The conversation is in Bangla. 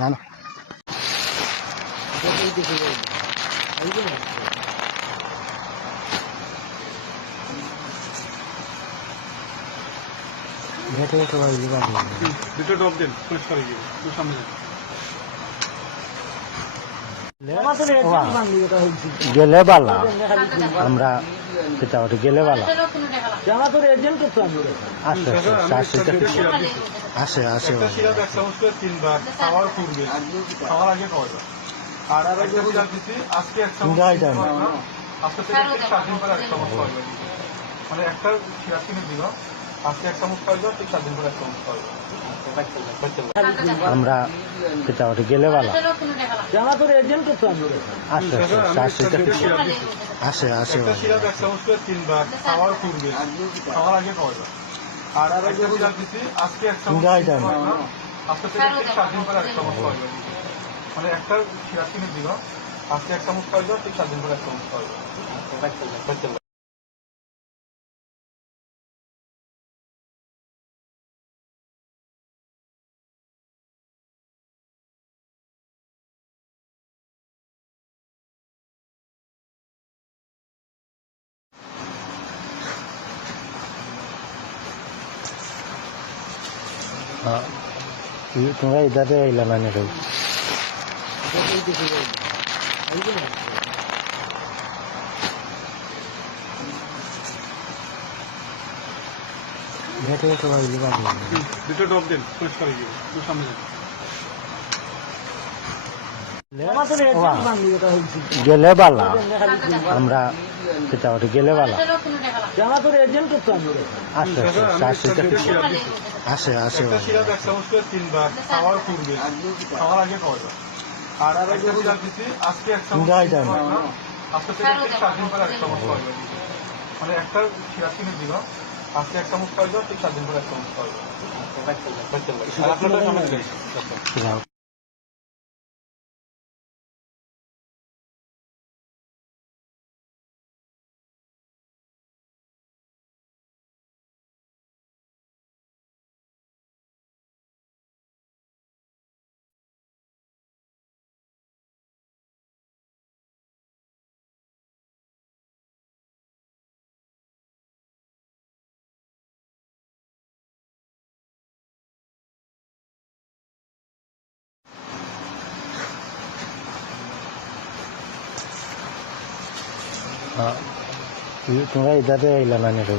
না না গেলে বালা আমরা সেটা ওটা গেলে বালা আসে আসে খাওয়ার পূর্বে খাওয়ার আগে খাওয়া যায় আর আজকে একটা আজকে থেকে 7 দিন পরে এক চামচ খাওয়া যায় মানে একটা সিরাপ কিনে দিল আজকে এক চামচ খাওয়া যায় ঠিক 7 দিন পরে এক চামচ খাওয়া যায় আমরা সেটা ওটা গেলে বালা আসে আসে একটা সিরাপ এক চামচ করে 3 বার খাওয়ার পূর্বে খাওয়ার আগে খাওয়া যায় আর একটা সিরাপ দিচ্ছি আজকে এক চামচ আজকে থেকে ঠিক 7 দিন পরে এক চামচ খাওয়া যায় মানে একটা সিরাপ কিনে দিল আজকে এক চামচ খাওয়া যায় ঠিক 7 দিন পরে এক চামচ খাওয়া যায় তোমরা ইদাতে আইলা না নাকি দুটো ড্রপ দিন পরিষ্কার হয়ে যাবে সামনে গেলে বালা আমরা সেটা ওটা গেলে বালা আসে আসে একটা সিরাপ এক চামচ করে 3 বার খাওয়ার পূর্বে খাওয়ার আগে খাওয়া যায় আর একটা সিরাপ দিচ্ছি আজকে এক চামচ আজকে থেকে ঠিক 7 দিন পরে এক চামচ খাওয়া যায় মানে একটা সিরাপ কিনে দিল আজকে এক চামচ খাওয়া যায় ঠিক 7 দিন পরে এক চামচ খাওয়া যায় তোমরা ইদাতে আইলা না নাকি